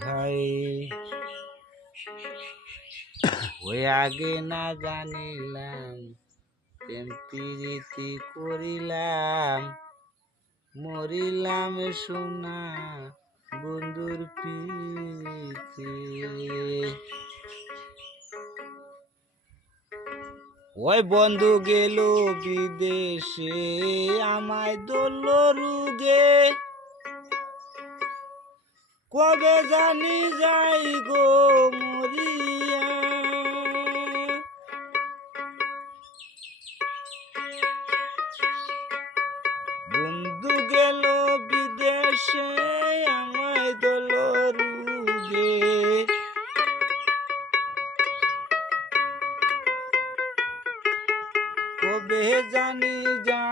হায় ওই আগে না জানিলাম প্রেম প্রীতি করিলাম মরিলাম সোনা বন্ধুর প্রীতি ওই বন্ধু গেল বিদেশে আমায় দোল রুগে কবে জানি যাই গো মরিয়া বন্ধু গেল বিদেশে আমায় দোল রুগে কবে জানি যাই